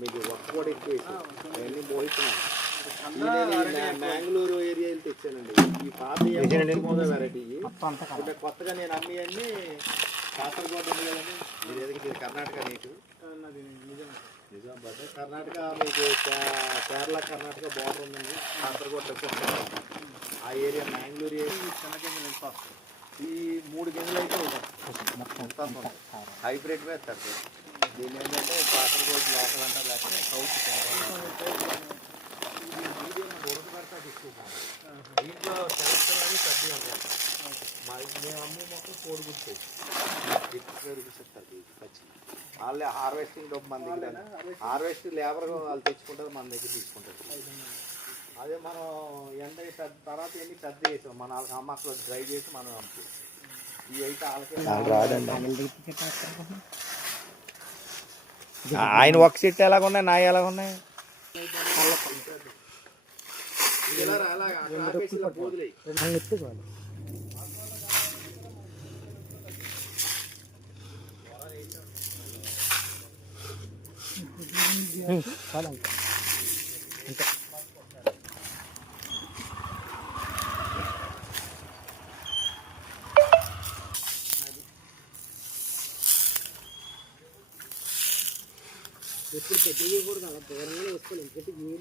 మీరు ఒక్క కూడా ఎక్కువ వేసారు అవన్నీ పోయిస్తున్నాను. మ్యాంగ్లూరు ఏరియా తెచ్చానండి. ఈ పాత వెరైటీ అంటే కొత్తగా నేను అమ్మి అన్ని కాసరగోడ ఉంది కదండి. మీరు ఏదైతే కర్ణాటక నీకు నిజామాబాద్ కర్ణాటక మీకు కేరళ కర్ణాటక బార్డర్ ఉందండి. కాసరగోడ ఆ ఏరియా మ్యాంగ్లూరు ఏరియా ఈ 3 గింజలు అయితే హైబ్రిడ్ వేస్తారు. దీని ఏంటంటే కాసరగోడ లోకల్ అంటారు, లేకపోతే సౌత్ దీంట్లో సెలెక్షన్ పెద్దగా ఉంటాయి. మేము అమ్మే మొత్తం కోడిగుడ్డు వాళ్ళే హార్వెస్టింగ్ డబ్బు మన దగ్గర, హార్వెస్టింగ్ లేబర్ వాళ్ళు తెచ్చుకుంటారు, మన దగ్గర తీసుకుంటారు. అదే మనం ఎండ తర్వాత ఎన్ని పెద్ద చేసాం మన వాళ్ళకి అమ్మట్లో డ్రై చేసి మనం అమ్ముతాం. ఇవి అయితే ఆయన ఒక సెట్ ఎలాగున్నాయి, నాయి ఎలాగున్నాయి. ఎప్పుడు పెద్దగా కూడా దూరంగానే వస్తాను.